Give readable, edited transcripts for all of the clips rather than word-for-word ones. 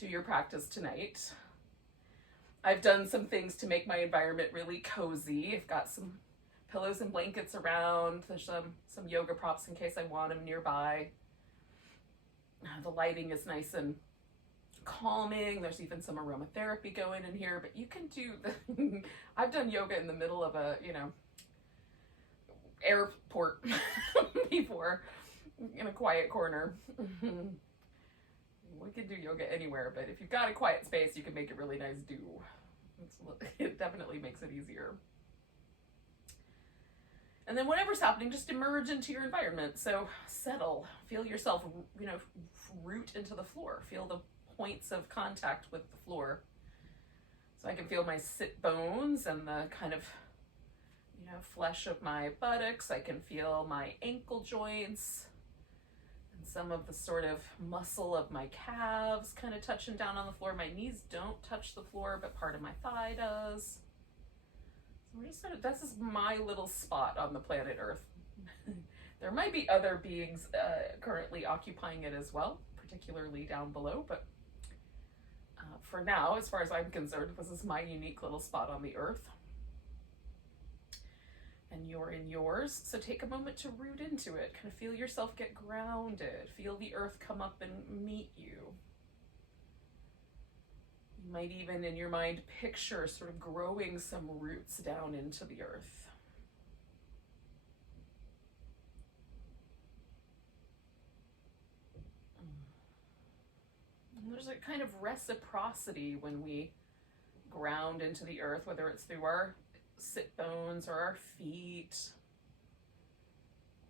to your practice tonight. I've done some things to make my environment really cozy. I've got some pillows and blankets around. There's some yoga props in case I want them nearby. The lighting is nice and calming. There's even some aromatherapy going in here, but you can do the I've done yoga in the middle of a, airport before, in a quiet corner. We can do yoga anywhere, but if you've got a quiet space, you can make it really nice do. It definitely makes it easier. And then whatever's happening, just emerge into your environment. So settle, feel yourself, root into the floor. Feel the points of contact with the floor. So I can feel my sit bones and the kind of, flesh of my buttocks. I can feel my ankle joints and some of the sort of muscle of my calves kind of touching down on the floor. My knees don't touch the floor, but part of my thigh does. So we're just this is my little spot on the planet Earth. There might be other beings currently occupying it as well, particularly down below, but for now, as far as I'm concerned, this is my unique little spot on the earth. And you're in yours, so take a moment to root into it. Kind of feel yourself get grounded. Feel the earth come up and meet you. You might even, in your mind, picture sort of growing some roots down into the earth. And there's a kind of reciprocity when we ground into the earth, whether it's through our sit bones or our feet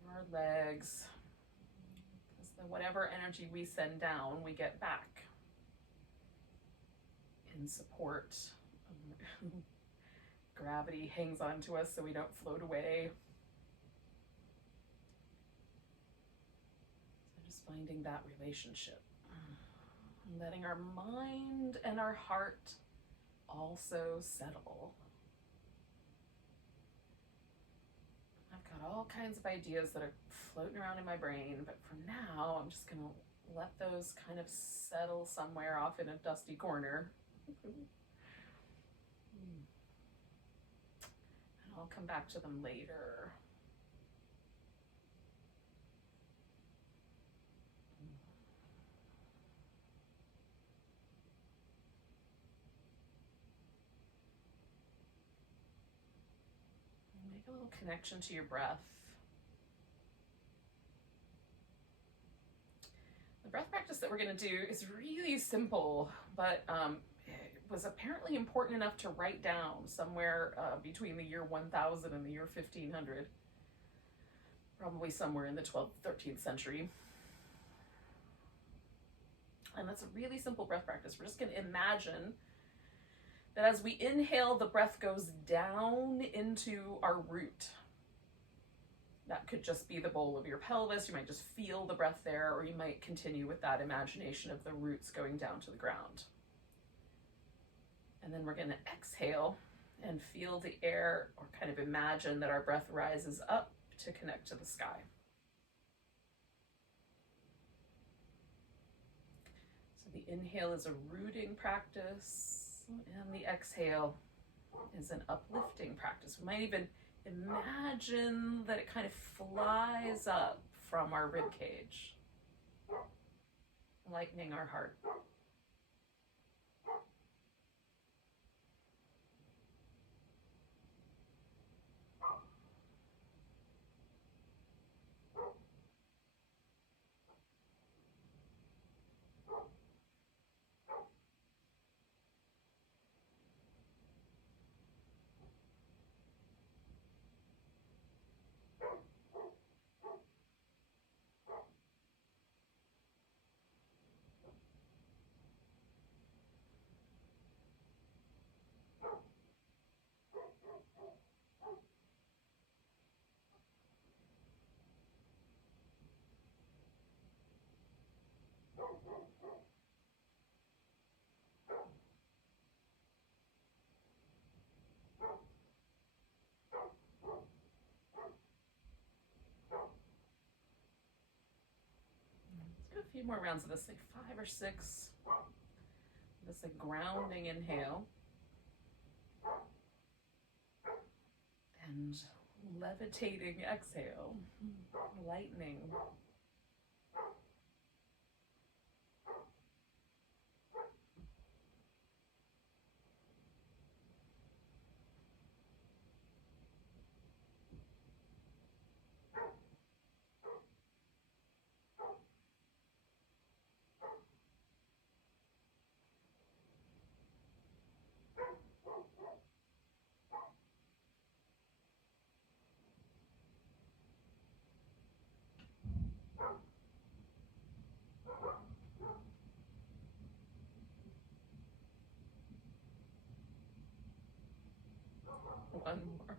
or our legs. Because whatever energy we send down, we get back in support. Gravity hangs on to us so we don't float away. So just finding that relationship. Letting our mind and our heart also settle. I've got all kinds of ideas that are floating around in my brain, but for now, I'm just going to let those kind of settle somewhere off in a dusty corner. And I'll come back to them later. Make a little connection to your breath. The breath practice that we're going to do is really simple, but it was apparently important enough to write down somewhere between the year 1000 and the year 1500, probably somewhere in the 12th, 13th century. And that's a really simple breath practice. We're just going to imagine that as we inhale, the breath goes down into our root. That could just be the bowl of your pelvis. You might just feel the breath there, or you might continue with that imagination of the roots going down to the ground. And then we're going to exhale and feel the air, or kind of imagine that our breath rises up to connect to the sky. So the inhale is a rooting practice. And the exhale is an uplifting practice. We might even imagine that it kind of flies up from our rib cage, lightening our heart. A few more rounds of this, like 5 or 6. This a grounding inhale and levitating exhale, lightening. One more.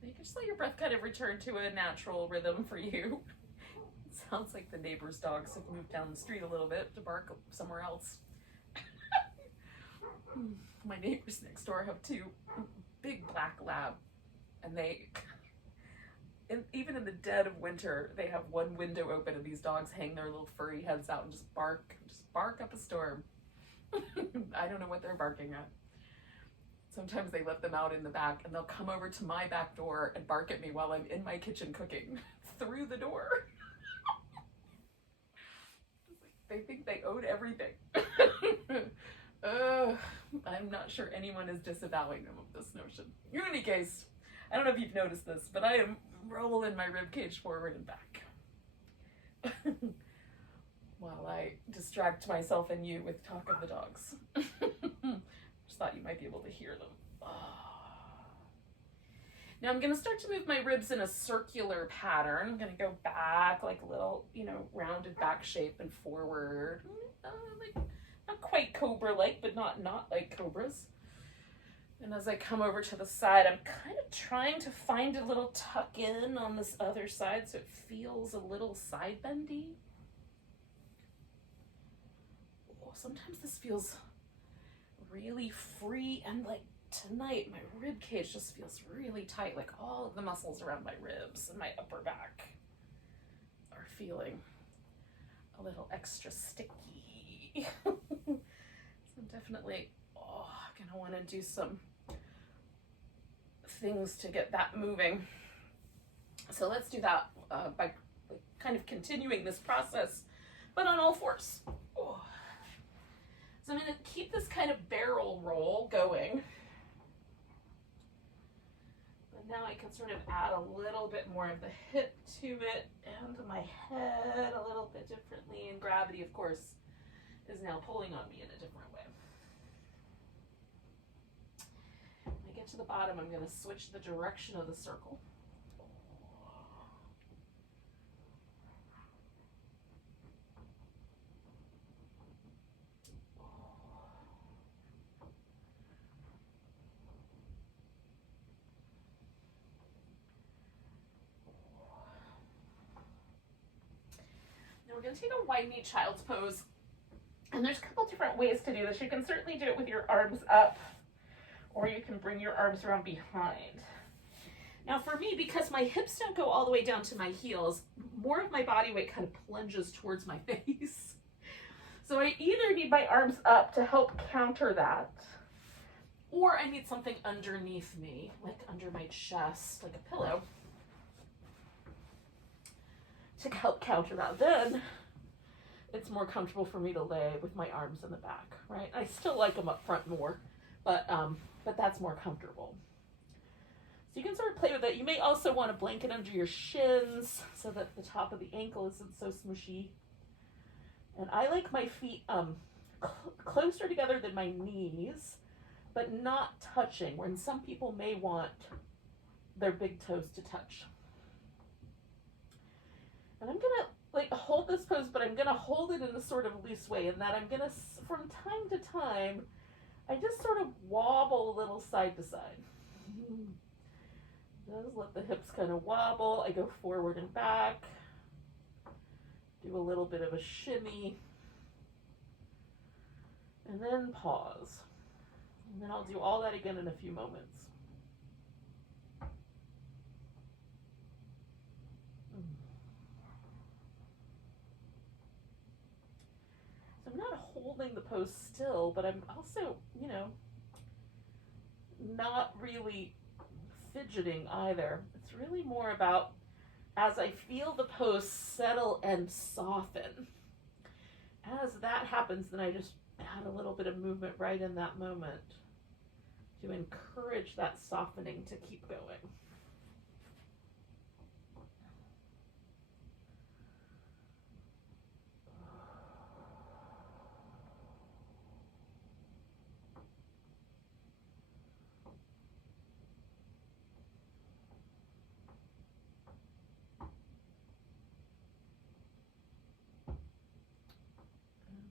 You can just let your breath kind of return to a natural rhythm for you. It sounds like the neighbor's dogs have moved down the street a little bit to bark somewhere else. My neighbors next door have two big black lab, and even in the dead of winter, they have one window open and these dogs hang their little furry heads out and just bark up a storm. I don't know what they're barking at. Sometimes they let them out in the back and they'll come over to my back door and bark at me while I'm in my kitchen cooking through the door. They think they own everything. I'm not sure anyone is disavowing them of this notion. In any case, I don't know if you've noticed this, but I am rolling my rib cage forward and back while I distract myself and you with talk of the dogs. Just thought you might be able to hear them. Now I'm going to start to move my ribs in a circular pattern. I'm going to go back like a little, rounded back shape and forward. Like not quite Cobra-like, but not like cobras. And as I come over to the side, I'm kind of trying to find a little tuck in on this other side so it feels a little side bendy. Oh, sometimes this feels really free, and like tonight my rib cage just feels really tight, like all of the muscles around my ribs and my upper back are feeling a little extra sticky. So I'm definitely gonna want to do some things to get that moving. So let's do that by kind of continuing this process, but on all fours. Oh. So I'm going to keep this kind of barrel roll going. But now I can sort of add a little bit more of the hip to it and my head a little bit differently. And gravity, of course, is now pulling on me in a different way. When I get to the bottom, I'm going to switch the direction of the circle. We're going to take a wide knee child's pose, and there's a couple different ways to do this. You can certainly do it with your arms up, or you can bring your arms around behind. Now for me, because my hips don't go all the way down to my heels, more of my body weight kind of plunges towards my face. So I either need my arms up to help counter that, or I need something underneath me, like under my chest, like a pillow, to help counter that. Then it's more comfortable for me to lay with my arms in the back, right? I still like them up front more, but that's more comfortable. So you can sort of play with it. You may also want a blanket under your shins so that the top of the ankle isn't so smushy. And I like my feet closer together than my knees, but not touching, when some people may want their big toes to touch. And I'm gonna hold this pose, but I'm gonna hold it in a sort of loose way, in that I'm gonna, from time to time, I just sort of wobble a little side to side. Just let the hips kind of wobble. I go forward and back. Do a little bit of a shimmy. And then pause. And then I'll do all that again in a few moments. holding the pose still, but I'm also, you know, not really fidgeting either. It's really more about as I feel the pose settle and soften. As that happens, then I just add a little bit of movement right in that moment to encourage that softening to keep going.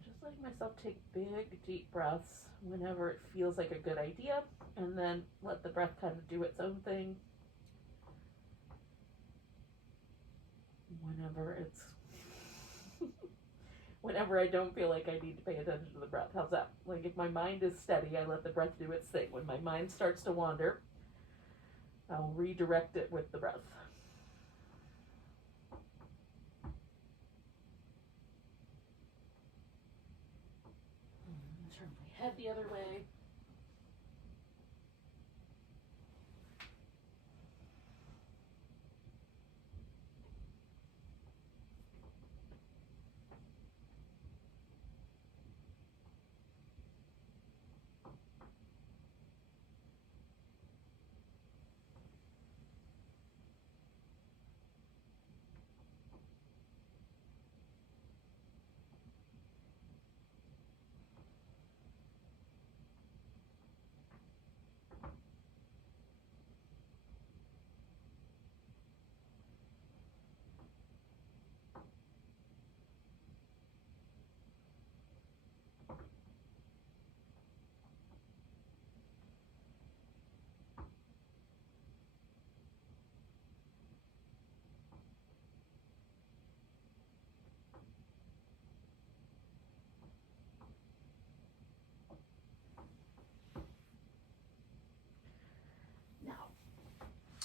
Just letting myself take big, deep breaths whenever it feels like a good idea, and then let the breath kind of do its own thing whenever I don't feel like I need to pay attention to the breath. How's that? Like if my mind is steady, I let the breath do its thing. When my mind starts to wander, I'll redirect it with the breath. Turn my head the other way.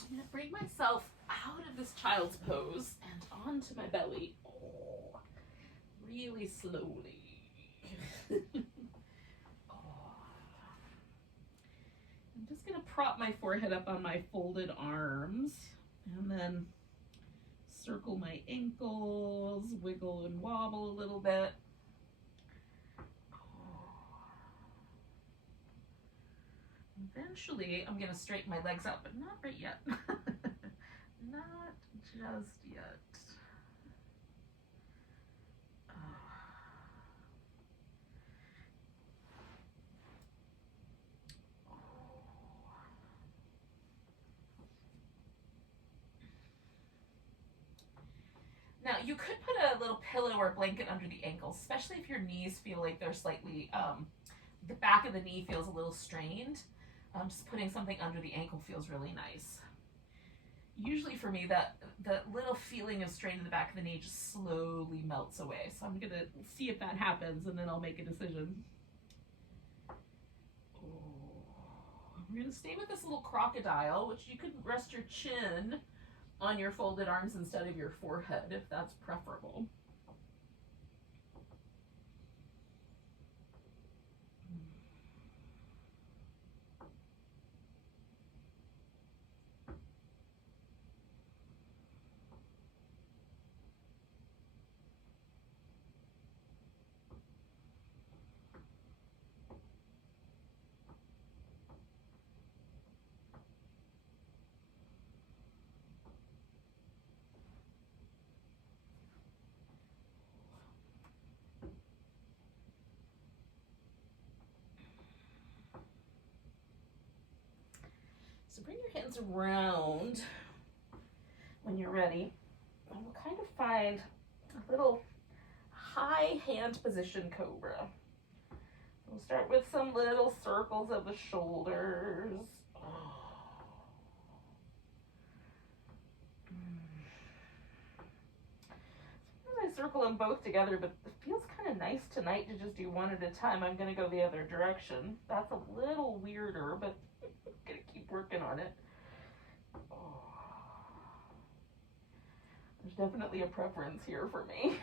I'm going to bring myself out of this child's pose and onto my belly. Oh, really slowly. Oh. I'm just going to prop my forehead up on my folded arms and then circle my ankles, wiggle and wobble a little bit. Eventually, I'm going to straighten my legs out, but not right yet. Not just yet. Now, you could put a little pillow or blanket under the ankles, especially if your knees feel like they're slightly, the back of the knee feels a little strained. Just putting something under the ankle feels really nice. Usually for me, that little feeling of strain in the back of the knee just slowly melts away. So I'm gonna see if that happens and then I'll make a decision. We're gonna stay with this little crocodile, which you could rest your chin on your folded arms instead of your forehead if that's preferable. So bring your hands around when you're ready, and we'll kind of find a little high hand position cobra. We'll start with some little circles of the shoulders. Sometimes I circle them both together, but it feels kind of nice tonight to just do one at a time. I'm going to go the other direction. That's a little weirder, but I'm going to keep working on it. There's definitely a preference here for me.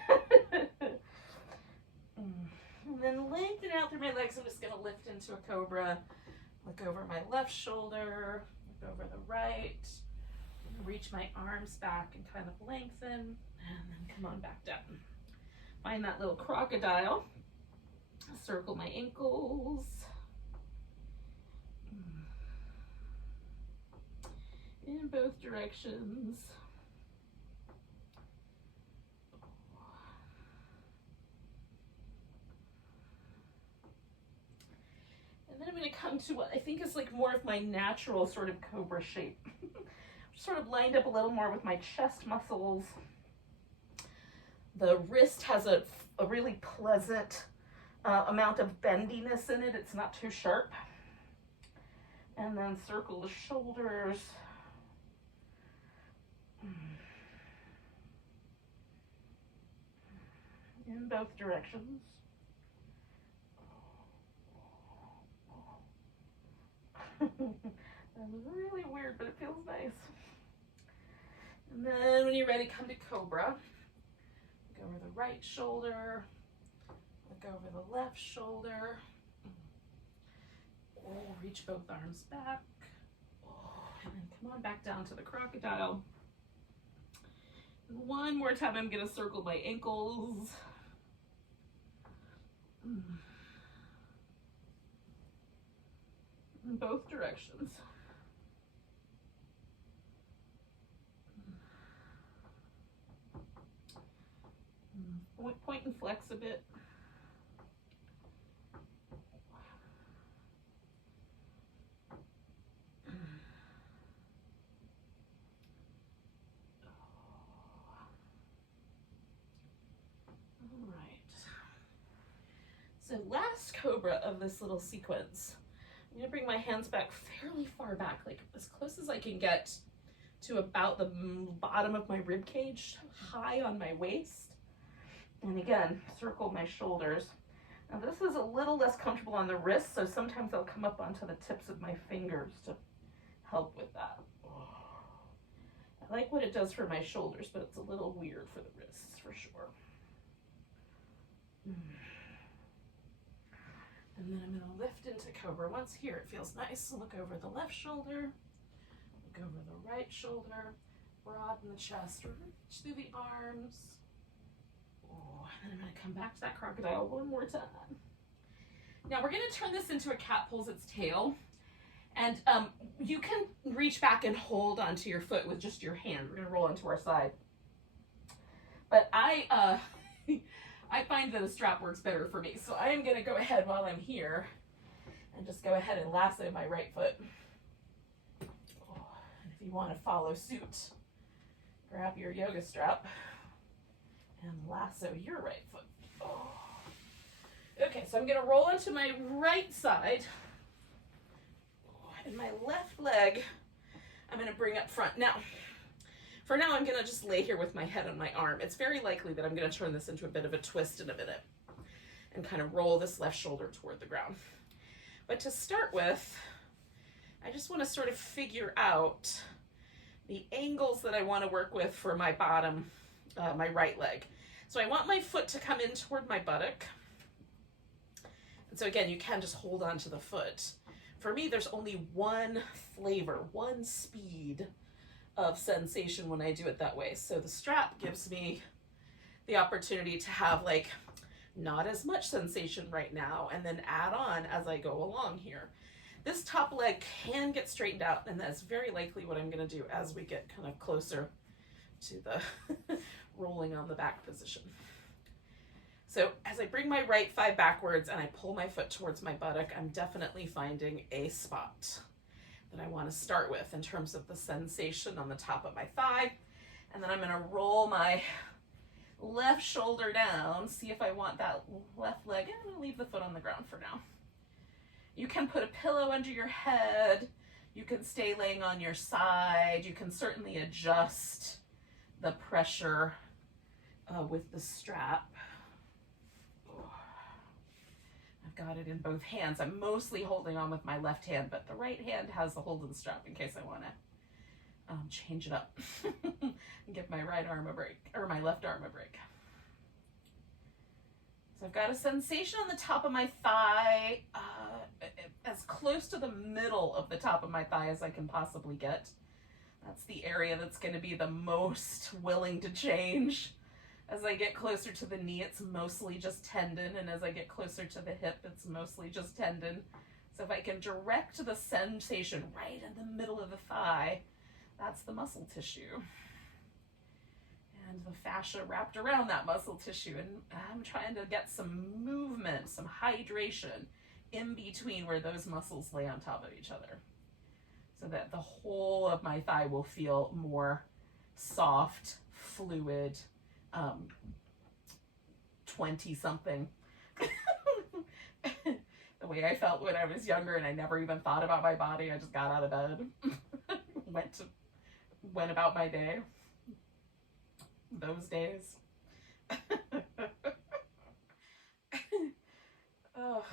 And then lengthen out through my legs. I'm just going to lift into a cobra. Look over my left shoulder, look over the right. Reach my arms back and kind of lengthen, and then come on back down. Find that little crocodile. Circle my ankles. In both directions. And then I'm going to come to what I think is like more of my natural sort of cobra shape. Sort of lined up a little more with my chest muscles. The wrist has a really pleasant amount of bendiness in it. It's not too sharp. And then circle the shoulders. In both directions. That was really weird, but it feels nice. And then when you're ready, come to Cobra. Look over the right shoulder. Look over the left shoulder. Oh, reach both arms back. Oh, and then come on back down to the crocodile. And one more time, I'm going to circle my ankles. In both directions. Point and flex a bit. All right. So last cobra of this little sequence, I'm gonna bring my hands back fairly far back, like as close as I can get to about the bottom of my rib cage, high on my waist. And again, circle my shoulders. Now this is a little less comfortable on the wrists, so sometimes I'll come up onto the tips of my fingers to help with that. I like what it does for my shoulders, but it's a little weird for the wrists for sure. And then I'm gonna lift into Cobra. Once here, it feels nice. Look over the left shoulder, look over the right shoulder, broaden the chest, reach through the arms. Oh, and then I'm gonna come back to that crocodile one more time. Now we're gonna turn this into a cat pulls its tail. And you can reach back and hold onto your foot with just your hand. We're gonna roll onto our side. But I find that a strap works better for me. So I am gonna go ahead while I'm here and just go ahead and lasso my right foot. Oh, and if you wanna follow suit, grab your yoga strap and lasso your right foot. Oh. Okay, so I'm gonna roll onto my right side. And my left leg, I'm gonna bring up front. Now, for now, I'm gonna just lay here with my head on my arm. It's very likely that I'm gonna turn this into a bit of a twist in a minute and kind of roll this left shoulder toward the ground. But to start with, I just wanna sort of figure out the angles that I wanna work with for my bottom, my right leg. So I want my foot to come in toward my buttock. And so again, you can just hold on to the foot. For me, there's only one flavor, one speed of sensation when I do it that way. So the strap gives me the opportunity to have like not as much sensation right now and then add on as I go along here. This top leg can get straightened out, and that's very likely what I'm gonna do as we get kind of closer to the rolling on the back position. So as I bring my right thigh backwards and I pull my foot towards my buttock, I'm definitely finding a spot that I want to start with in terms of the sensation on the top of my thigh. And then I'm going to roll my left shoulder down, see if I want that left leg. And I'm going to leave the foot on the ground for now. You can put a pillow under your head. You can stay laying on your side. You can certainly adjust the pressure with the strap. Got it in both hands. I'm mostly holding on with my left hand, but the right hand has the hold of the strap in case I want to change it up and give my right arm a break, or my left arm a break. So I've got a sensation on the top of my thigh, as close to the middle of the top of my thigh as I can possibly get. That's the area that's going to be the most willing to change. As I get closer to the knee, it's mostly just tendon, and as I get closer to the hip, it's mostly just tendon. So if I can direct the sensation right in the middle of the thigh, that's the muscle tissue. And the fascia wrapped around that muscle tissue. And I'm trying to get some movement, some hydration in between where those muscles lay on top of each other, so that the whole of my thigh will feel more soft, fluid, 20-something. The way I felt when I was younger and I never even thought about my body. I just got out of bed, went about my day. Those days. Oh.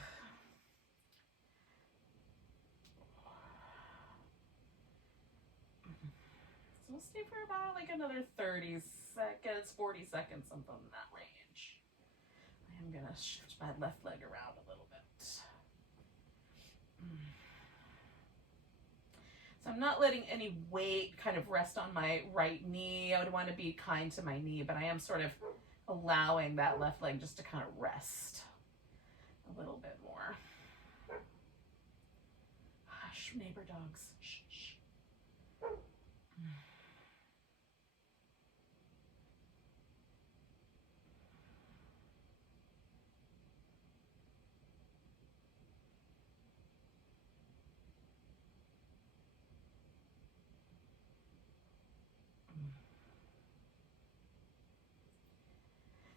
So we'll stay for about like another 30 seconds, 40 seconds, something in that range. I am gonna shift my left leg around a little bit. So I'm not letting any weight kind of rest on my right knee. I would want to be kind to my knee, but I am sort of allowing that left leg just to kind of rest a little bit more. Hush, neighbor dogs. Shh, shh.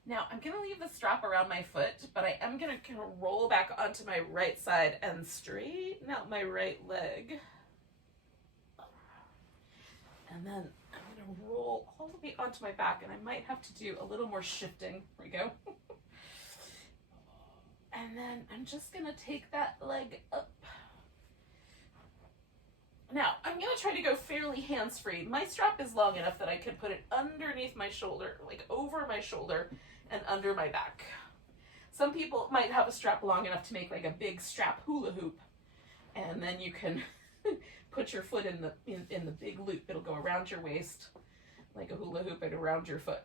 Now I'm going to leave the strap around my foot, but I am going to kind of roll back onto my right side and straighten out my right leg. And then I'm going to roll all the way onto my back, and I might have to do a little more shifting. Here we go. And then I'm just going to take that leg up. Now, I'm going to try to go fairly hands-free. My strap is long enough that I can put it underneath my shoulder, like over my shoulder and under my back. Some people might have a strap long enough to make like a big strap hula hoop, and then you can put your foot in the big loop. It'll go around your waist like a hula hoop and around your foot.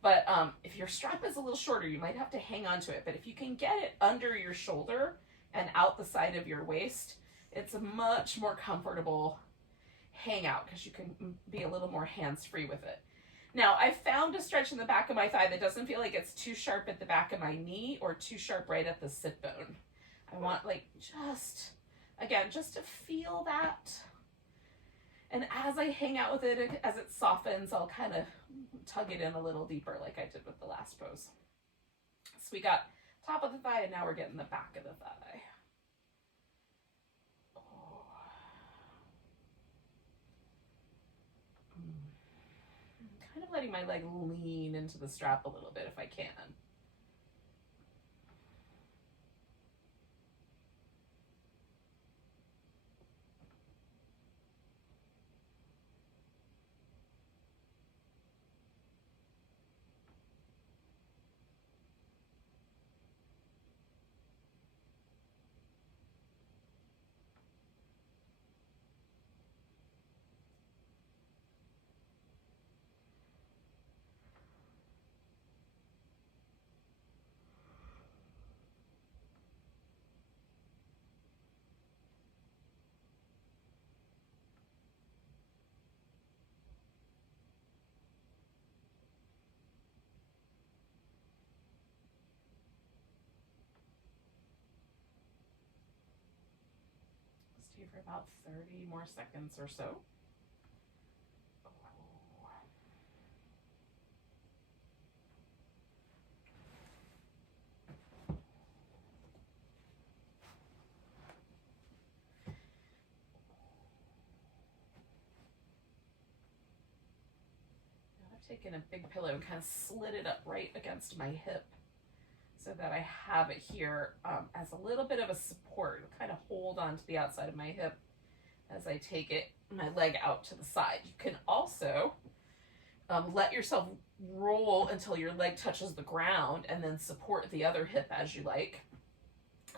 But if your strap is a little shorter, you might have to hang on to it. But if you can get it under your shoulder and out the side of your waist, it's a much more comfortable hangout because you can be a little more hands-free with it. Now, I found a stretch in the back of my thigh that doesn't feel like it's too sharp at the back of my knee or too sharp right at the sit bone. I want like just to feel that. And as I hang out with it, as it softens, I'll kind of tug it in a little deeper like I did with the last pose. So we got top of the thigh, and now we're getting the back of the thigh. Kind of letting my leg lean into the strap a little bit if I can. For about 30 more seconds or so. I've taken a big pillow and kind of slid it up right against my hip so that I have it here as a little bit of a support. It'll kind of hold on to the outside of my hip as I take my leg out to the side. You can also Let yourself roll until your leg touches the ground, and then support the other hip as you like.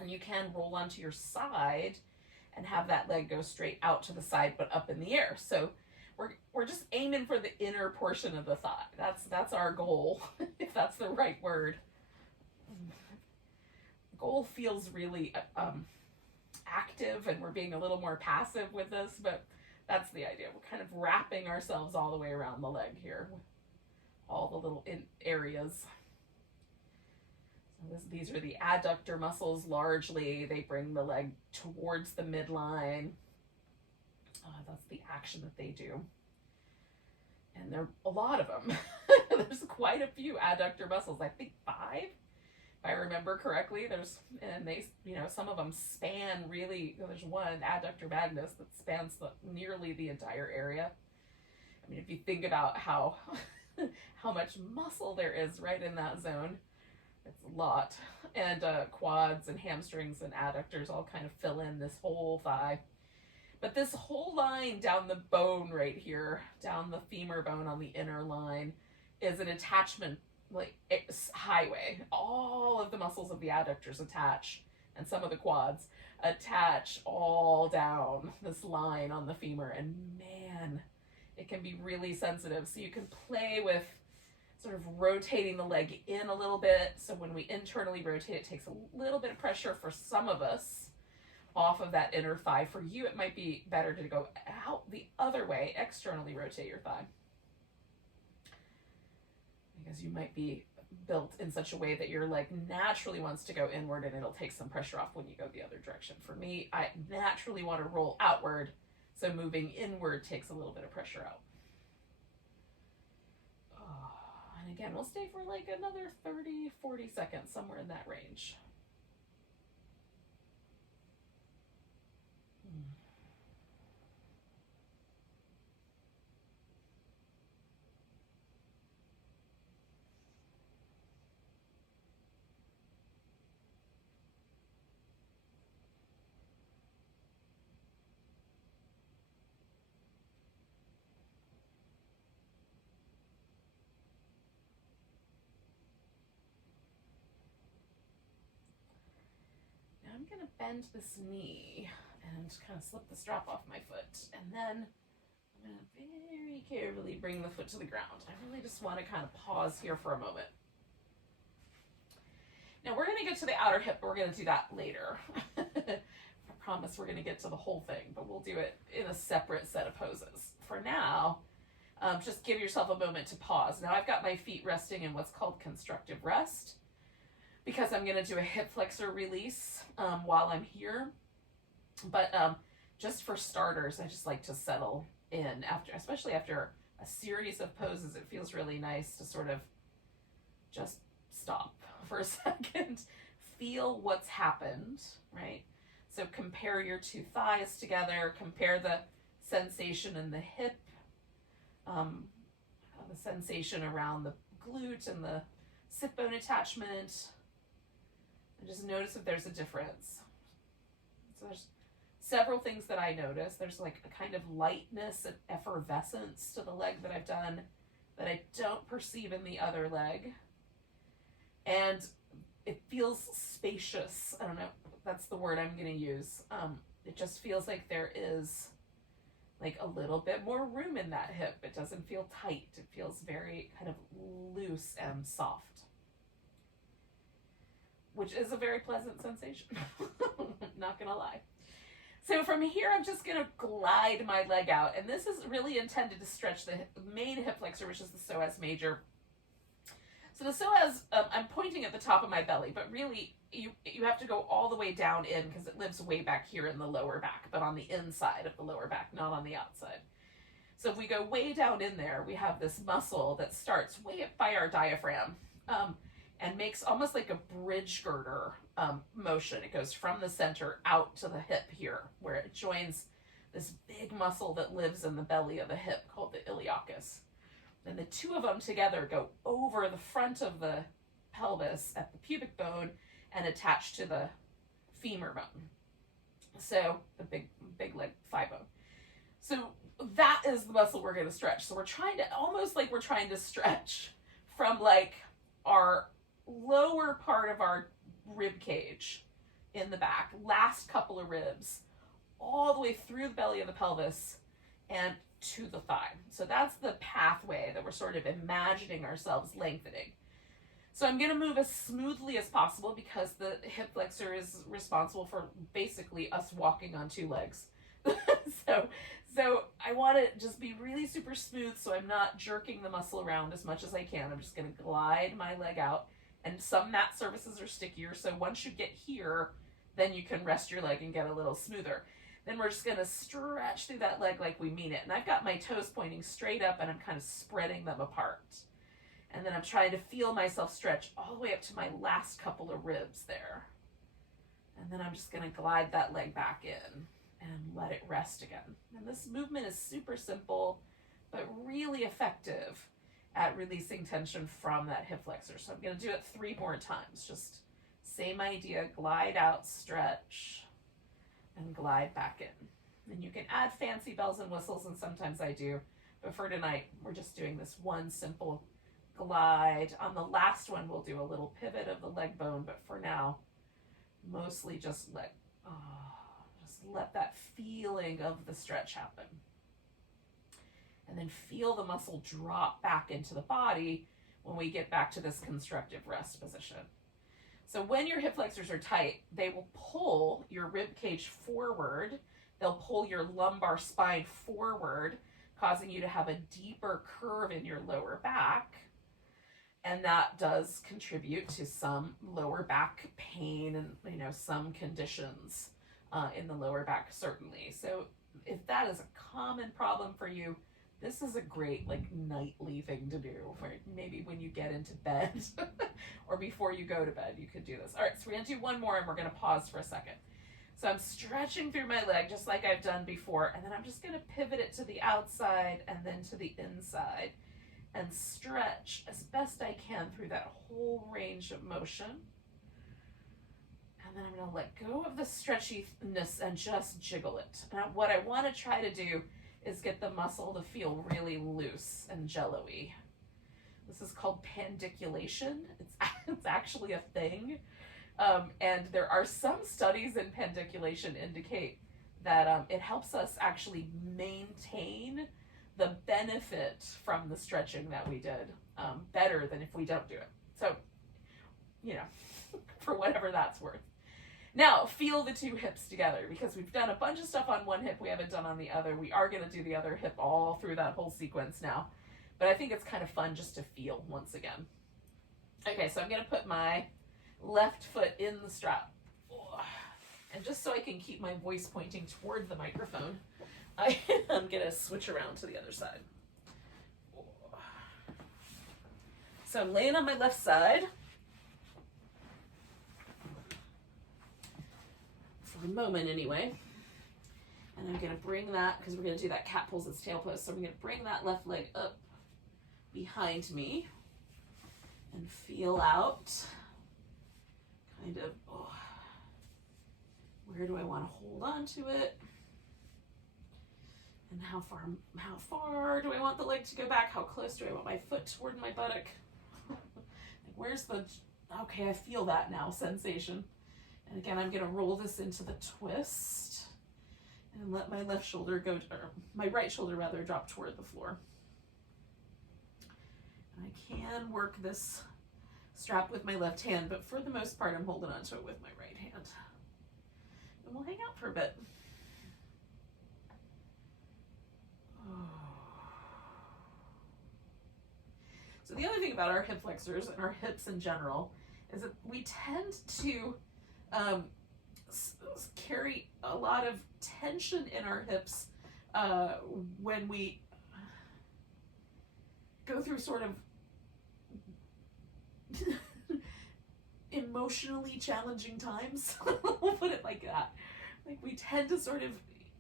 And you can roll onto your side and have that leg go straight out to the side but up in the air. So we're just aiming for the inner portion of the thigh. That's our goal, if that's the right word. Goal feels really active, and we're being a little more passive with this, but that's the idea. We're kind of wrapping ourselves all the way around the leg here, all the little areas. So these are the adductor muscles largely. They bring the leg towards the midline. That's the action that they do. And there are a lot of them. There's quite a few adductor muscles. I think 5, if I remember correctly. And they, some of them span really. There's one adductor magnus that spans nearly the entire area. I mean, if you think about how much muscle there is right in that zone, it's a lot. And quads and hamstrings and adductors all kind of fill in this whole thigh. But this whole line down the bone right here, down the femur bone on the inner line, is an attachment highway. All of the muscles of the adductors attach, and some of the quads attach all down this line on the femur. And man, it can be really sensitive. So you can play with sort of rotating the leg in a little bit. So when we internally rotate, it takes a little bit of pressure for some of us off of that inner thigh. For you, it might be better to go out the other way, externally rotate your thigh. Because you might be built in such a way that your leg naturally wants to go inward, and it'll take some pressure off when you go the other direction. For me, I naturally want to roll outward, so moving inward takes a little bit of pressure out. And again, we'll stay for like another 30, 40 seconds, somewhere in that range. I'm going to bend this knee and kind of slip the strap off my foot. And then I'm going to very carefully bring the foot to the ground. I really just want to kind of pause here for a moment. Now we're going to get to the outer hip, but we're going to do that later. I promise we're going to get to the whole thing, but we'll do it in a separate set of poses. For now, just give yourself a moment to pause. Now I've got my feet resting in what's called constructive rest, because I'm going to do a hip flexor release while I'm here. But just for starters, I just like to settle in especially after a series of poses. It feels really nice to sort of just stop for a second, feel what's happened, right? So compare your two thighs together, compare the sensation in the hip, the sensation around the glute and the sit bone attachment. And just notice if there's a difference. So there's several things that I notice. There's like a kind of lightness and effervescence to the leg that I've done that I don't perceive in the other leg. And it feels spacious. I don't know, that's the word I'm going to use. It just feels like there is like a little bit more room in that hip. It doesn't feel tight. It feels very kind of loose and soft, which is a very pleasant sensation. Not gonna lie. So from here, I'm just gonna glide my leg out, and this is really intended to stretch the main hip flexor, which is the psoas major. So the psoas, I'm pointing at the top of my belly, but really you have to go all the way down in, because it lives way back here in the lower back, but on the inside of the lower back, not on the outside. So if we go way down in there, we have this muscle that starts way up by our diaphragm, and makes almost like a bridge girder motion. It goes from the center out to the hip here, where it joins this big muscle that lives in the belly of the hip called the iliacus. And the two of them together go over the front of the pelvis at the pubic bone and attach to the femur bone. So the big leg thigh bone. So that is the muscle we're going to stretch. So we're trying to, almost like we're trying to stretch from like our lower part of our rib cage in the back, last couple of ribs, all the way through the belly of the pelvis and to the thigh. So that's the pathway that we're sort of imagining ourselves lengthening. So I'm going to move as smoothly as possible because the hip flexor is responsible for basically us walking on two legs. So I want to just be really super smooth so I'm not jerking the muscle around as much as I can. I'm just going to glide my leg out, and some mat surfaces are stickier. So once you get here, then you can rest your leg and get a little smoother. Then we're just going to stretch through that leg like we mean it. And I've got my toes pointing straight up and I'm kind of spreading them apart. And then I'm trying to feel myself stretch all the way up to my last couple of ribs there. And then I'm just going to glide that leg back in and let it rest again. And this movement is super simple, but really effective at releasing tension from that hip flexor. So I'm going to do it 3 more times. Just same idea, glide out, stretch, and glide back in. And you can add fancy bells and whistles, and sometimes I do. But for tonight, we're just doing this one simple glide. On the last one, we'll do a little pivot of the leg bone, but for now, mostly just let that feeling of the stretch happen. And then feel the muscle drop back into the body when we get back to this constructive rest position. So when your hip flexors are tight, they will pull your rib cage forward. They'll pull your lumbar spine forward, causing you to have a deeper curve in your lower back. And that does contribute to some lower back pain and, some conditions in the lower back, certainly. So if that is a common problem for you, this is a great nightly thing to do, or maybe when you get into bed or before you go to bed, you could do this. All right, so we're gonna do one more and we're gonna pause for a second. So I'm stretching through my leg just like I've done before, and then I'm just gonna pivot it to the outside and then to the inside and stretch as best I can through that whole range of motion. And then I'm gonna let go of the stretchiness and just jiggle it. Now what I wanna try to do is get the muscle to feel really loose and jello-y. This is called pandiculation. It's actually a thing. And there are some studies in pandiculation indicate that it helps us actually maintain the benefit from the stretching that we did better than if we don't do it. So, for whatever that's worth. Now, feel the two hips together, because we've done a bunch of stuff on one hip we haven't done on the other. We are going to do the other hip all through that whole sequence now. But I think it's kind of fun just to feel once again. Okay, so I'm going to put my left foot in the strap. And just so I can keep my voice pointing toward the microphone, I'm going to switch around to the other side. So I'm laying on my left side. For a moment anyway. And I'm going to bring that, because we're going to do that cat pulls its tail pose, so I'm going to bring that left leg up behind me and feel out kind of, where do I want to hold on to it? And how far do I want the leg to go back? How close do I want my foot toward my buttock? Where's the, okay, I feel that now sensation. And again, I'm going to roll this into the twist and let my left shoulder go, or my right shoulder rather, drop toward the floor. And I can work this strap with my left hand, but for the most part, I'm holding onto it with my right hand. And we'll hang out for a bit. So the other thing about our hip flexors and our hips in general is that we tend to carry a lot of tension in our hips when we go through sort of emotionally challenging times. We'll put it like that. Like we tend to sort of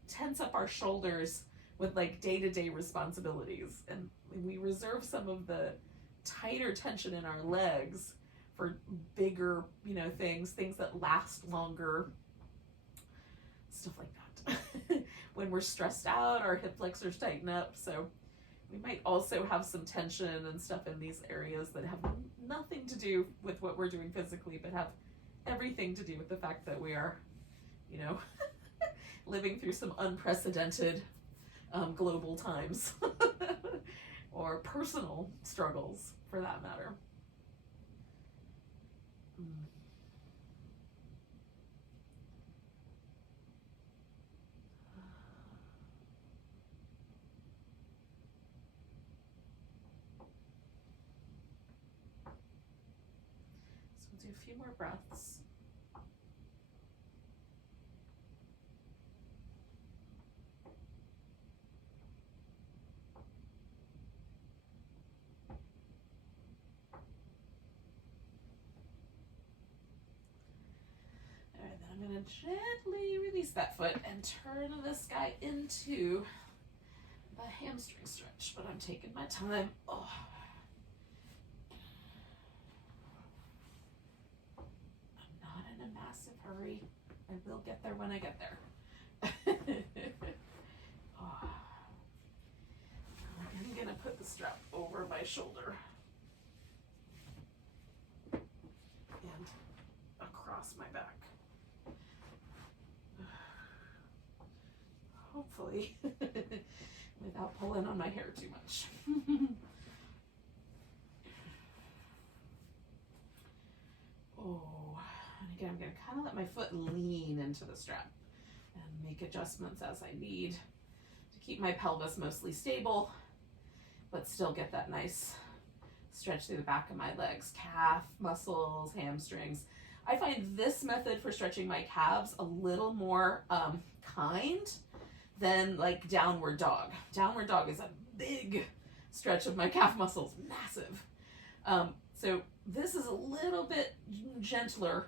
tense up our shoulders with day-to-day responsibilities, and we reserve some of the tighter tension in our legs for bigger, things that last longer, stuff like that. when we're stressed out, our hip flexors tighten up. So we might also have some tension and stuff in these areas that have nothing to do with what we're doing physically, but have everything to do with the fact that we are, you know, living through some unprecedented global times or personal struggles for that matter. So we'll do a few more breaths. I'm going to gently release that foot and turn this guy into the hamstring stretch, but I'm taking my time. Oh. I'm not in a massive hurry. I will get there when I get there. Oh. I'm going to put the strap over my shoulder and across my back. Hopefully, without pulling on my hair too much. Oh, and again, I'm going to kind of let my foot lean into the strap and make adjustments as I need to keep my pelvis mostly stable, but still get that nice stretch through the back of my legs, calf muscles, hamstrings. I find this method for stretching my calves a little more kind than like downward dog. Downward dog is a big stretch of my calf muscles, massive. So this is a little bit gentler.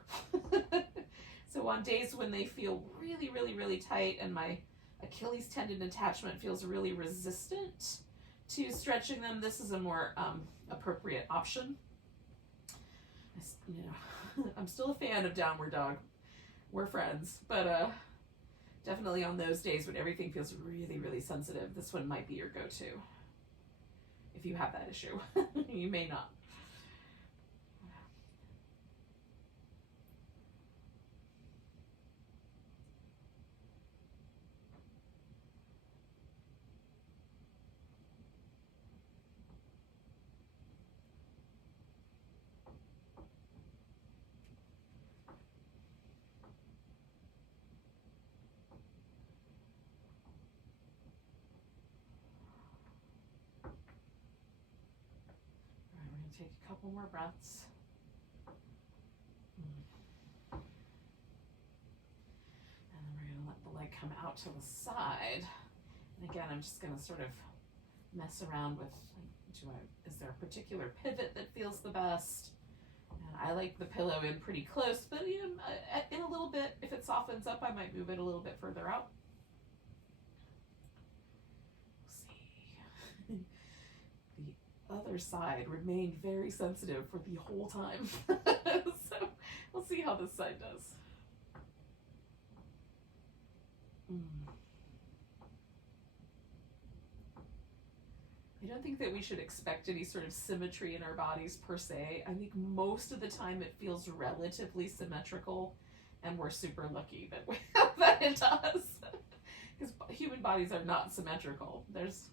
So on days when they feel really, really, really tight and my Achilles tendon attachment feels really resistant to stretching them, this is a more appropriate option. You know, I'm still a fan of downward dog. We're friends, but definitely on those days when everything feels really, really sensitive, this one might be your go-to. If you have that issue, you may not. Take a couple more breaths. And then we're going to let the leg come out to the side. And again, I'm just going to sort of mess around with, is there a particular pivot that feels the best? And I like the pillow in pretty close, but you know, in a little bit, if it softens up, I might move it a little bit further out. Other side remained very sensitive for the whole time. So we'll see how this side does. I don't think that we should expect any sort of symmetry in our bodies per se. I think most of the time it feels relatively symmetrical, and we're super lucky that it does. Because human bodies are not symmetrical. There's,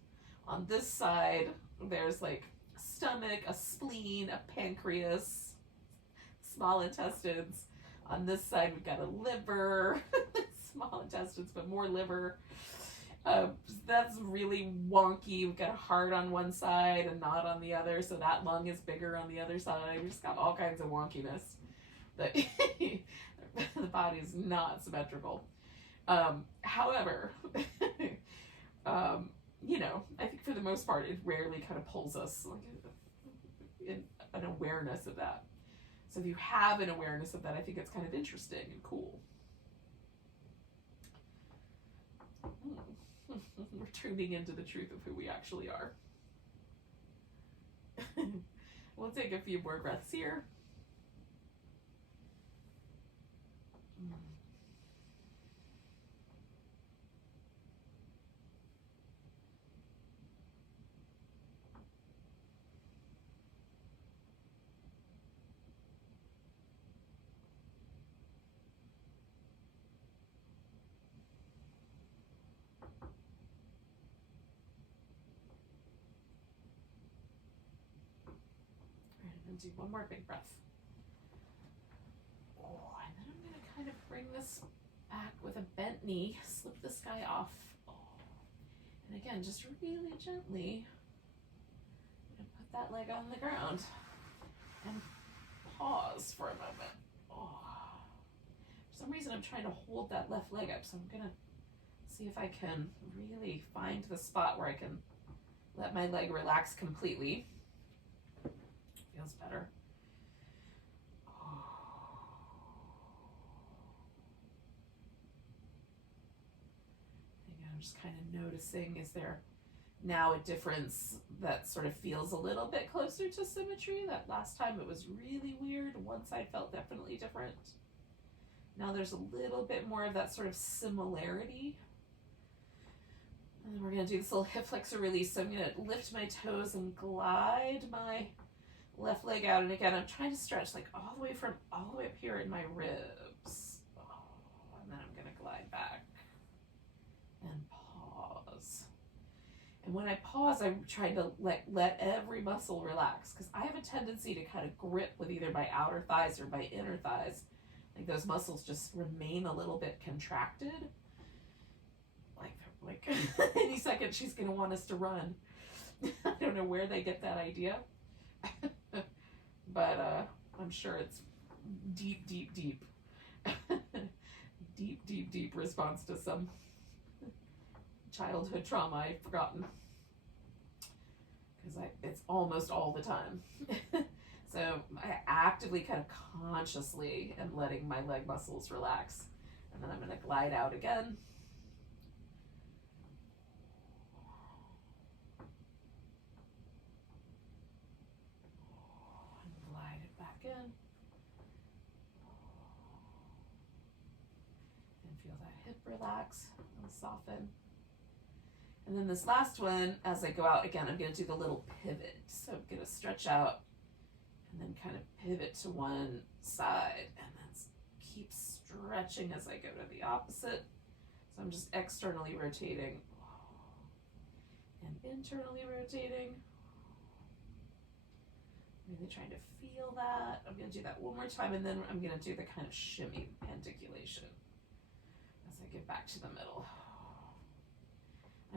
on this side, there's like a stomach, a spleen, a pancreas, small intestines. On this side, we've got a liver, small intestines, but more liver. That's really wonky. We've got a heart on one side and not on the other, so that lung is bigger on the other side. We've just got all kinds of wonkiness. The body is not symmetrical. However, you know, I think for the most part, it rarely kind of pulls us in an awareness of that. So if you have an awareness of that, I think it's kind of interesting and cool. We're tuning into the truth of who we actually are. We'll take a few more breaths here. And do one more big breath. Oh, and then I'm gonna kind of bring this back with a bent knee, slip this guy off. Oh. And again, just really gently, I'm gonna put that leg on the ground and pause for a moment. Oh. For some reason, I'm trying to hold that left leg up, so I'm gonna see if I can really find the spot where I can let my leg relax completely. Feels better. Again, I'm just kind of noticing, is there now a difference that sort of feels a little bit closer to symmetry? That last time it was really weird. One side felt definitely different. Now there's a little bit more of that sort of similarity. And then we're going to do this little hip flexor release. So I'm going to lift my toes and glide my left leg out. And again, I'm trying to stretch like all the way up here in my ribs. Oh, and then I'm going to glide back and pause. And when I pause, I'm trying to let every muscle relax, because I have a tendency to kind of grip with either my outer thighs or my inner thighs. Like those muscles just remain a little bit contracted. Like any second she's going to want us to run. I don't know where they get that idea. But I'm sure it's deep, deep, deep. Deep, deep, deep response to some childhood trauma I've forgotten. Because it's almost all the time. So I actively, kind of consciously, am letting my leg muscles relax. And then I'm going to glide out again. And glide it back in. And feel that hip relax and soften. And then this last one, as I go out, again, I'm going to do the little pivot. So I'm going to stretch out and then kind of pivot to one side, and then keep stretching as I go to the opposite. So I'm just externally rotating and internally rotating. Really trying to feel that. I'm going to do that one more time, and then I'm going to do the kind of shimmy panticulation as I get back to the middle.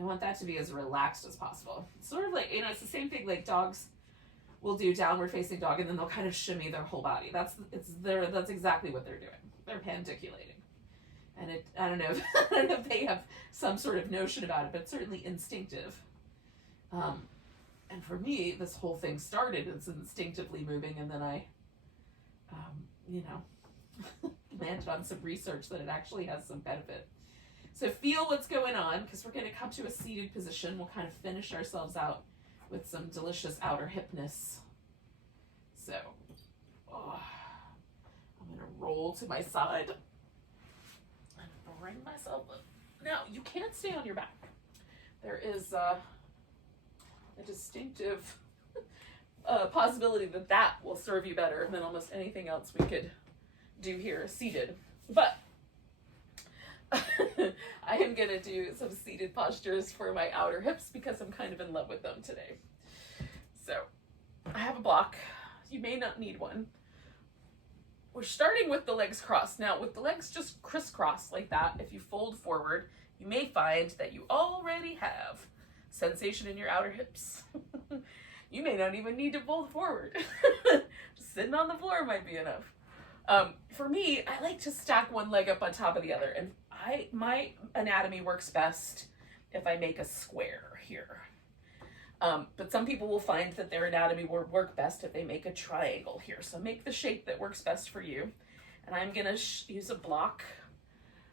I want that to be as relaxed as possible. It's sort of like, it's the same thing like dogs will do downward facing dog, and then they'll kind of shimmy their whole body. That's exactly what they're doing. They're panticulating. And I don't know if they have some sort of notion about it, but it's certainly instinctive. And for me, this whole thing started as instinctively moving, and then I, landed on some research that it actually has some benefit. So feel what's going on, because we're going to come to a seated position. We'll kind of finish ourselves out with some delicious outer hipness. So, I'm going to roll to my side and bring myself up. Now, you can't stay on your back. There is a distinctive possibility that will serve you better than almost anything else we could do here seated. But I am going to do some seated postures for my outer hips because I'm kind of in love with them today. So I have a block. You may not need one. We're starting with the legs crossed. Now, with the legs just crisscross like that, if you fold forward, you may find that you already have sensation in your outer hips. You may not even need to fold forward. Just sitting on the floor might be enough. For me, I like to stack one leg up on top of the other, and my anatomy works best if I make a square here. But some people will find that their anatomy will work best if they make a triangle here. So make the shape that works best for you. And I'm gonna use a block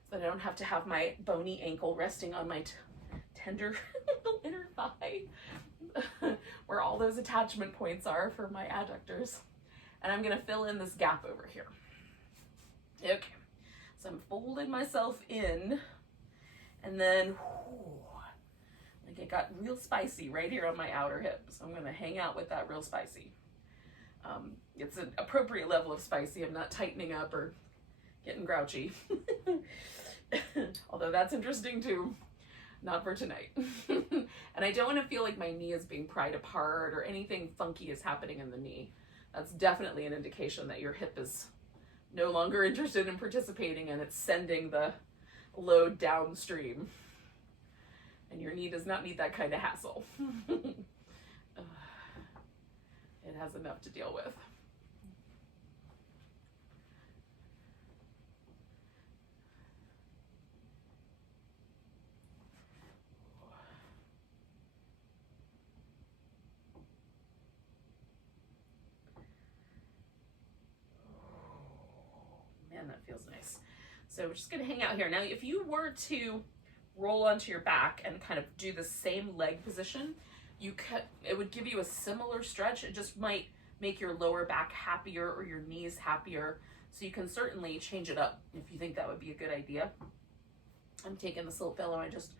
so that I don't have to have my bony ankle resting on my tender inner thigh, where all those attachment points are for my adductors. And I'm gonna fill in this gap over here. Okay, so I'm folding myself in, and then, like it got real spicy right here on my outer hip. So I'm gonna hang out with that real spicy. It's an appropriate level of spicy. I'm not tightening up or getting grouchy. Although that's interesting too. Not for tonight. And I don't want to feel like my knee is being pried apart or anything funky is happening in the knee. that's definitely an indication that your hip is no longer interested in participating and it's sending the load downstream. And your knee does not need that kind of hassle. It has enough to deal with. Man, that feels nice. So we're just gonna hang out here. Now, if you were to roll onto your back and kind of do the same leg position, it would give you a similar stretch. It just might make your lower back happier or your knees happier. So you can certainly change it up if you think that would be a good idea. I'm taking this little pillow and just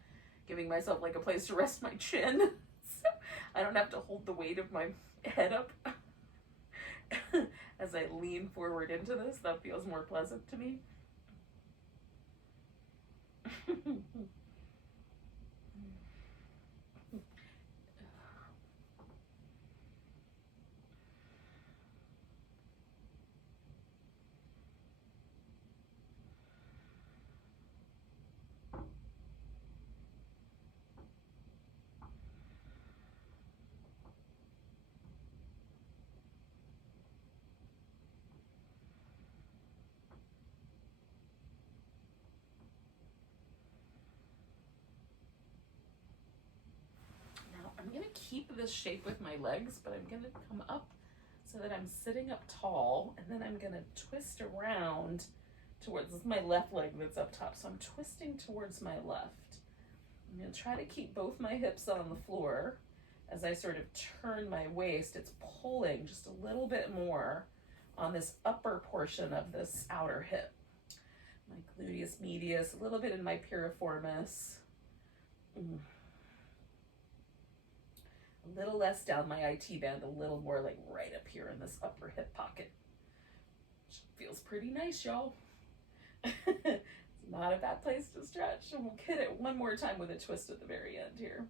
giving myself like a place to rest my chin. So I don't have to hold the weight of my head up as I lean forward into this. That feels more pleasant to me. I'm going to keep this shape with my legs, but I'm going to come up so that I'm sitting up tall, and then I'm going to twist around towards, this is my left leg that's up top, so I'm twisting towards my left. I'm going to try to keep both my hips on the floor. As I sort of turn my waist, it's pulling just a little bit more on this upper portion of this outer hip. My gluteus medius, a little bit in my piriformis. A little less down my IT band, a little more like right up here in this upper hip pocket. Which feels pretty nice, y'all. It's not a bad place to stretch. And we'll hit it one more time with a twist at the very end here.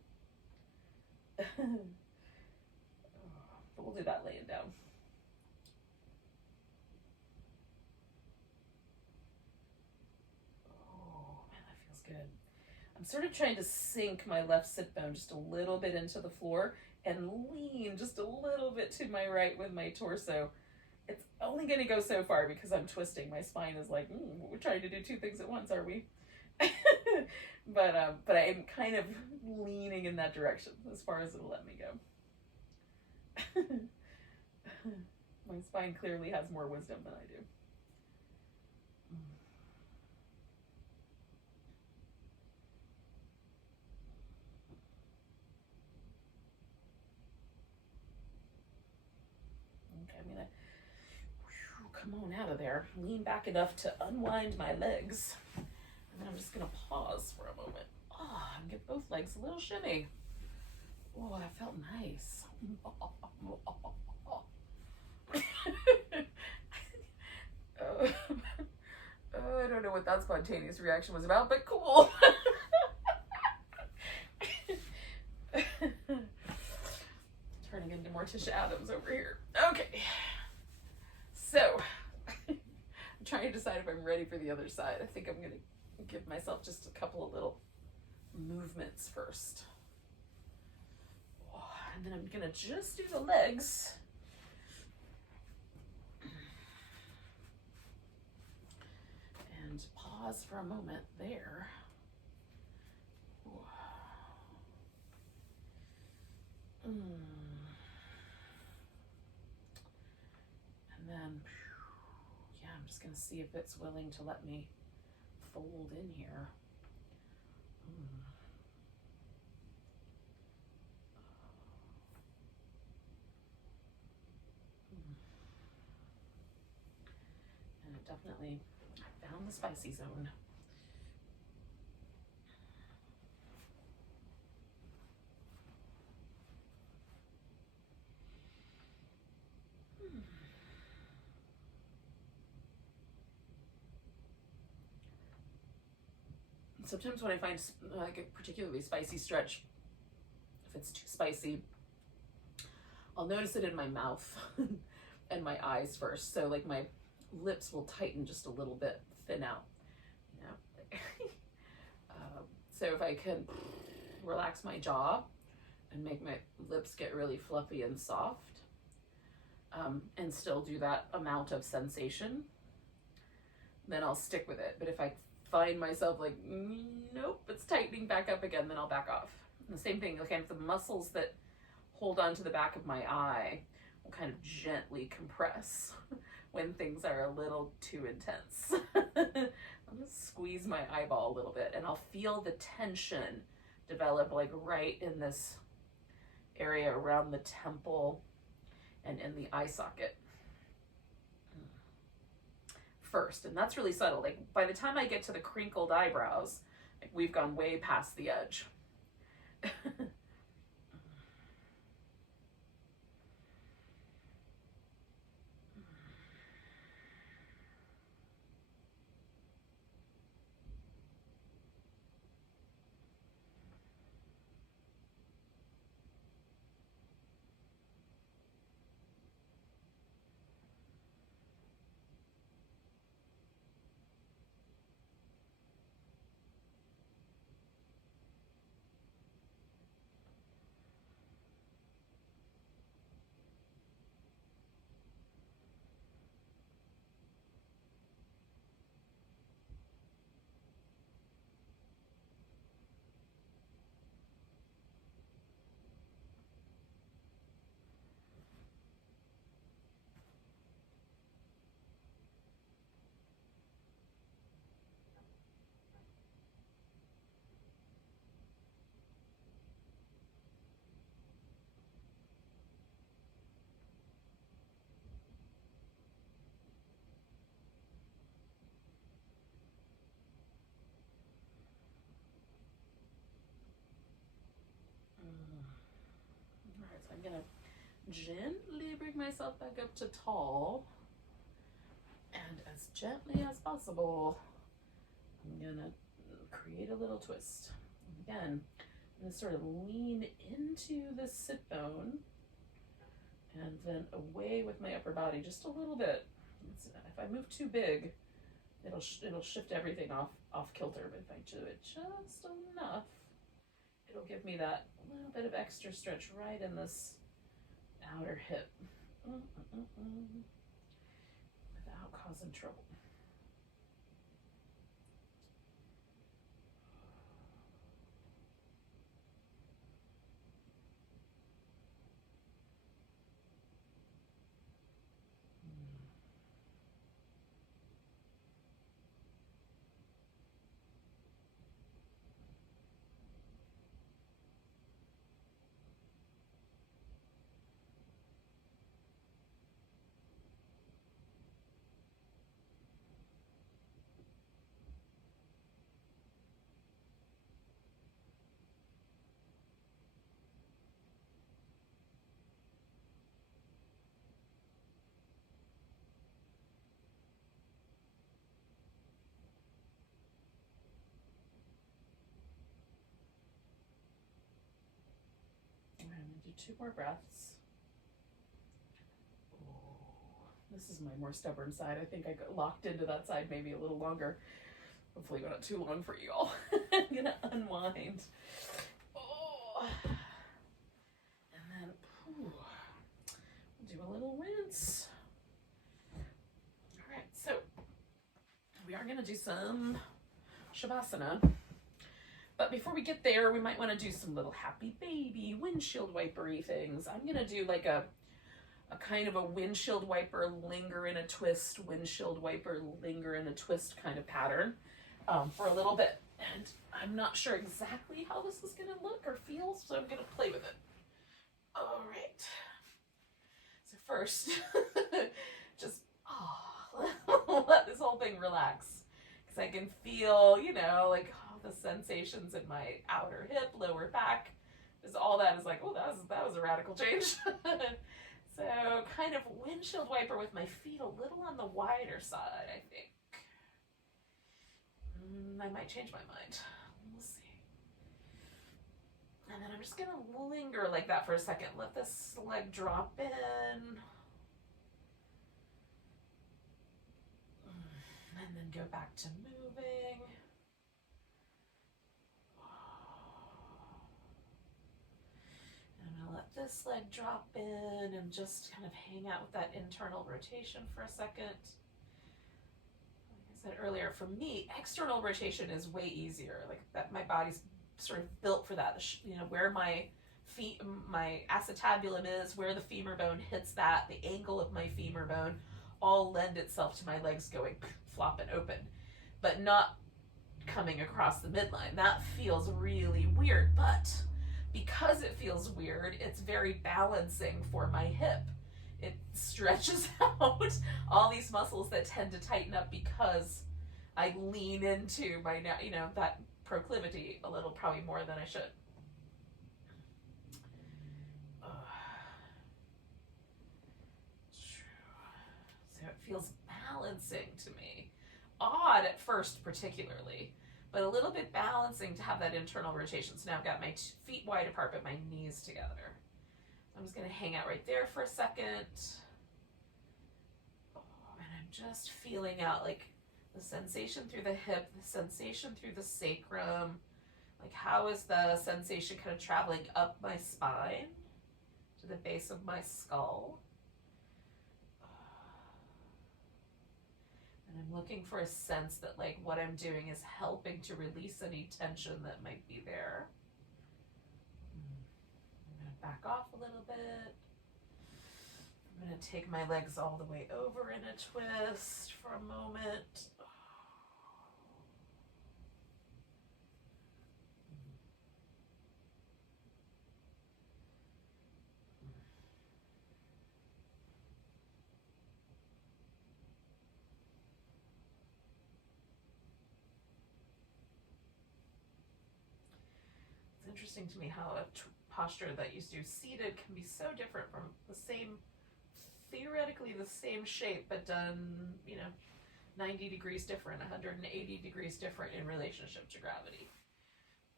But we'll do that laying down. Oh, man, that feels good. I'm sort of trying to sink my left sit bone just a little bit into the floor and lean just a little bit to my right with my torso. It's only going to go so far because I'm twisting. My spine is like, we're trying to do two things at once, are we? But I'm kind of leaning in that direction as far as it'll let me go. My spine clearly has more wisdom than I do. Okay, I'm gonna come on out of there, lean back enough to unwind my legs. And then I'm just gonna pause for a moment. And give both legs a little shimmy. Oh, that felt nice. I don't know what that spontaneous reaction was about, but cool. Turning into Morticia Adams over here. Okay. So, I'm trying to decide if I'm ready for the other side. I think I'm going to give myself just a couple of little movements first. And then I'm going to just do the legs. And pause for a moment there. And then, yeah, I'm just going to see if it's willing to let me fold in here. And it definitely found the spicy zone. Sometimes when I find like a particularly spicy stretch, if it's too spicy, I'll notice it in my mouth. and my eyes first. So like my lips will tighten just a little bit, thin out, you know. So if I can relax my jaw and make my lips get really fluffy and soft, and still do that amount of sensation, then I'll stick with it. But if I find myself like, nope, it's tightening back up again, then I'll back off. And the same thing, kind of the muscles that hold on to the back of my eye will kind of gently compress when things are a little too intense. I'll just squeeze my eyeball a little bit and I'll feel the tension develop like right in this area around the temple and in the eye socket first. And that's really subtle. Like by the time I get to the crinkled eyebrows, like we've gone way past the edge. Alright, so I'm gonna gently bring myself back up to tall, and as gently as possible I'm gonna create a little twist. Again, I'm gonna sort of lean into the sit bone and then away with my upper body just a little bit. If I move too big, it'll shift everything off kilter, but if I do it just enough, it'll give me that little bit of extra stretch right in this outer hip without causing trouble. I'm gonna do 2 more breaths. This is my more stubborn side. I think I got locked into that side maybe a little longer. Hopefully not too long for you all. I'm gonna unwind. Oh. And then we'll do a little rinse. All right, so we are gonna do some Shavasana. But before we get there, we might want to do some little happy baby windshield wipery things. I'm gonna do like a kind of a windshield wiper linger in a twist, windshield wiper linger in a twist kind of pattern for a little bit. And I'm not sure exactly how this is gonna look or feel, so I'm gonna play with it. All right. So first, just let this whole thing relax. Because I can feel, you know, like the sensations in my outer hip, lower back. Just all that is like, oh, that was a radical change. So kind of windshield wiper with my feet a little on the wider side, I think. I might change my mind. We'll see. And then I'm just going to linger like that for a second. Let this leg drop in. And then go back to moving. And I'm going to let this leg drop in and just kind of hang out with that internal rotation for a second. Like I said earlier, for me, external rotation is way easier. Like that, my body's sort of built for that. You know, where my feet, my acetabulum is, where the femur bone hits that, the angle of my femur bone, all lend itself to my legs going flopping open, but not coming across the midline. That feels really weird, but because it feels weird, it's very balancing for my hip. It stretches out all these muscles that tend to tighten up because I lean into my, you know, that proclivity a little, probably more than I should. So it feels balancing to me. Odd at first, particularly, but a little bit balancing to have that internal rotation. So now I've got my feet wide apart, but my knees together. I'm just going to hang out right there for a second. And I'm just feeling out like the sensation through the hip, the sensation through the sacrum. Like how is the sensation kind of traveling up my spine to the base of my skull? And I'm looking for a sense that like what I'm doing is helping to release any tension that might be there. I'm going to back off a little bit. I'm going to take my legs all the way over in a twist for a moment. Interesting to me how a posture that you do seated can be so different from the same, theoretically the same shape, but done, you know, 90 degrees different, 180 degrees different in relationship to gravity.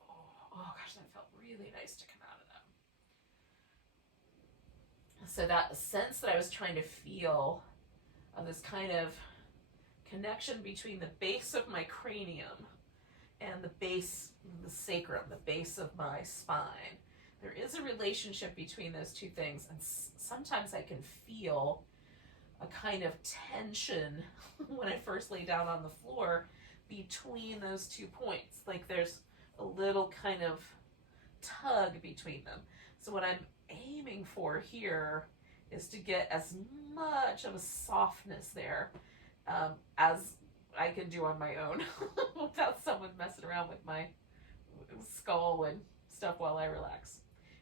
Oh gosh, that felt really nice to come out of that. So that sense that I was trying to feel of this kind of connection between the base of my cranium and the base, the sacrum, the base of my spine. There is a relationship between those two things, and sometimes I can feel a kind of tension when I first lay down on the floor between those 2 points. Like there's a little kind of tug between them. So what I'm aiming for here is to get as much of a softness there as I can do on my own without someone messing around with my skull and stuff while I relax.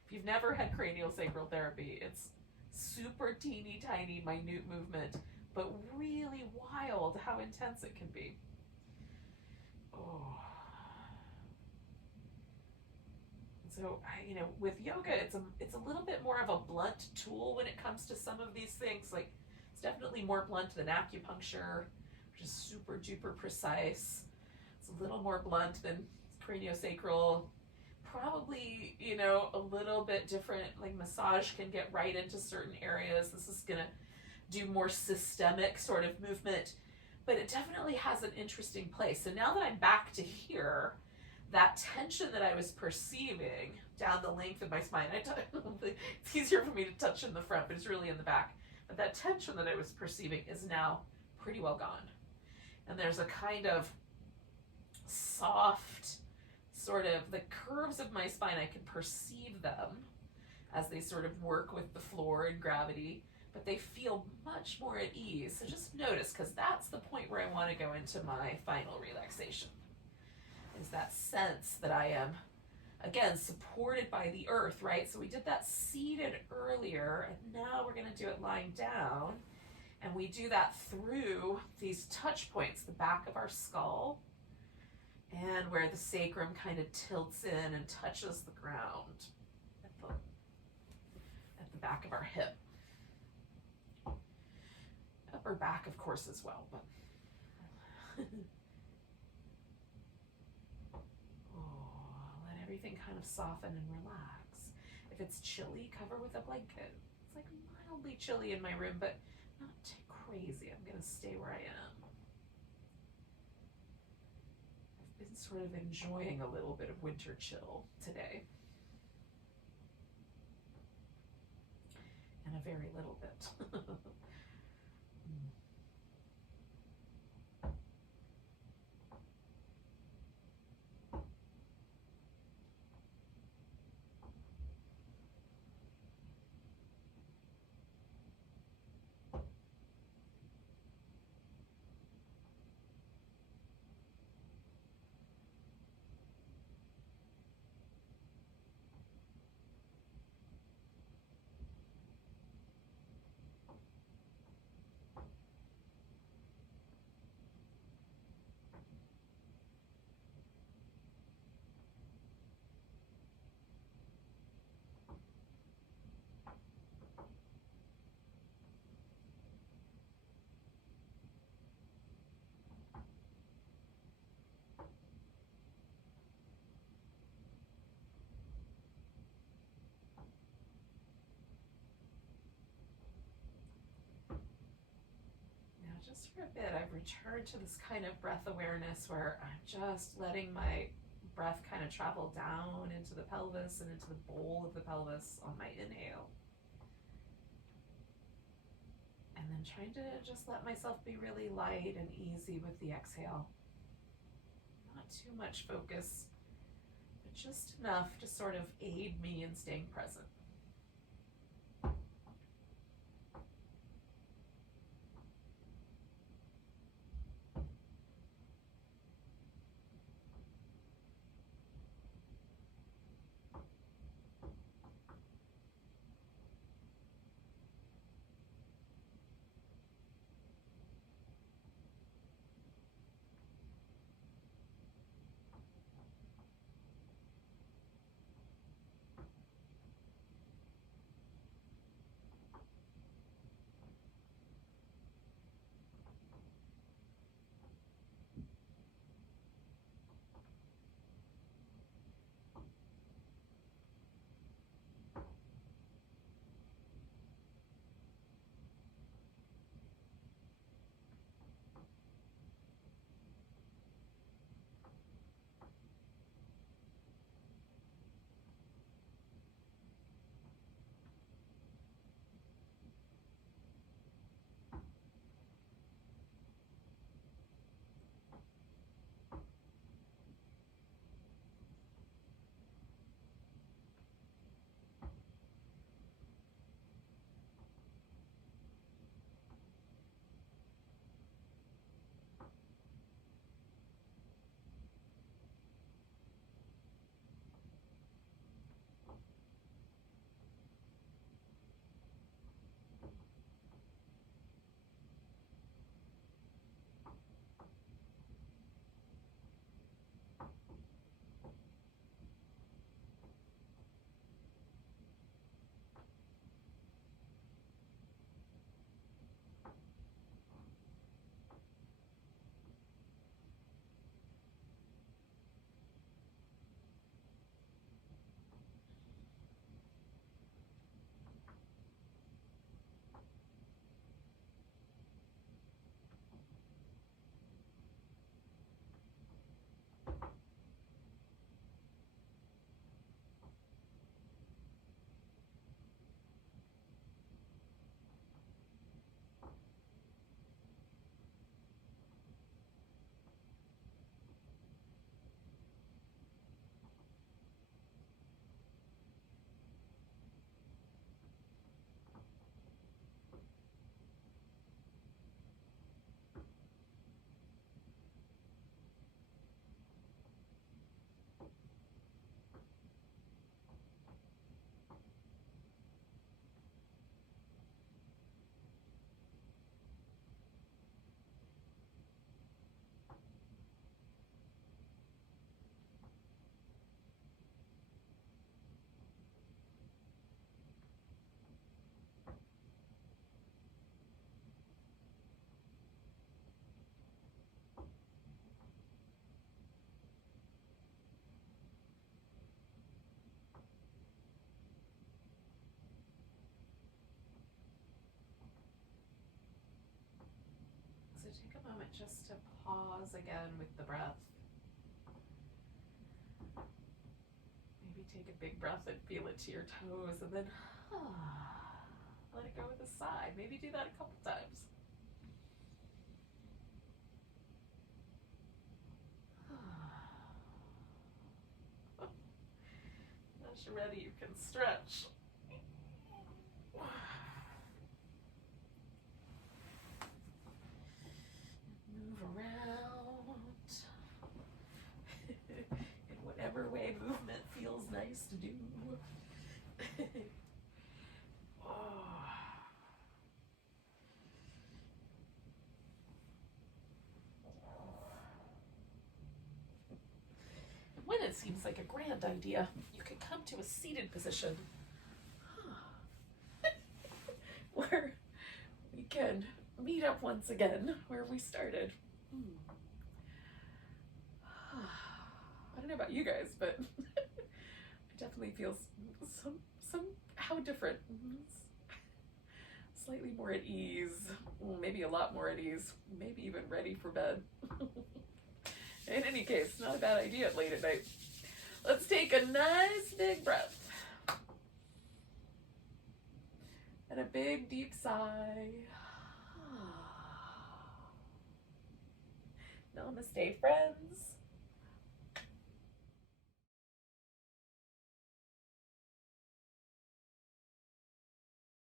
If you've never had craniosacral therapy, it's super teeny tiny, minute movement, but really wild how intense it can be. Oh. So, you know, with yoga, it's a little bit more of a blunt tool when it comes to some of these things. Like, it's definitely more blunt than acupuncture, which is super duper precise. It's a little more blunt than craniosacral. Probably, you know, a little bit different. Like massage can get right into certain areas. This is gonna do more systemic sort of movement, but it definitely has an interesting place. So now that I'm back to here, that tension that I was perceiving down the length of my spine, it's easier for me to touch in the front, but it's really in the back. But that tension that I was perceiving is now pretty well gone. And there's a kind of soft, sort of, the curves of my spine, I can perceive them as they sort of work with the floor and gravity, but they feel much more at ease. So just notice, because that's the point where I want to go into my final relaxation, is that sense that I am, again, supported by the earth, right? So we did that seated earlier, and now we're going to do it lying down. And we do that through these touch points, the back of our skull, and where the sacrum kind of tilts in and touches the ground at the back of our hip. Upper back, of course, as well, but let everything kind of soften and relax. If it's chilly, cover with a blanket. It's like mildly chilly in my room, but not too crazy. I'm going to stay where I am. sort of enjoying a little bit of winter chill today. And a very little bit. Just for a bit, I've returned to this kind of breath awareness where I'm just letting my breath kind of travel down into the pelvis and into the bowl of the pelvis on my inhale. And then trying to just let myself be really light and easy with the exhale. Not too much focus, but just enough to sort of aid me in staying present. So take a moment just to pause again with the breath. take a big breath and feel it to your toes, and then let it go with a sigh. Maybe do that a couple times. Once you're ready, you can stretch. Move around in whatever way movement feels nice to do. When it seems like a grand idea, you can come to a seated position where we can meet up once again where we started. I don't know about you guys, but I definitely feel somehow different. Slightly more at ease, maybe a lot more at ease, maybe even ready for bed. In any case, not a bad idea late at night. Let's take a nice big breath. And a big deep sigh. Namaste, friends.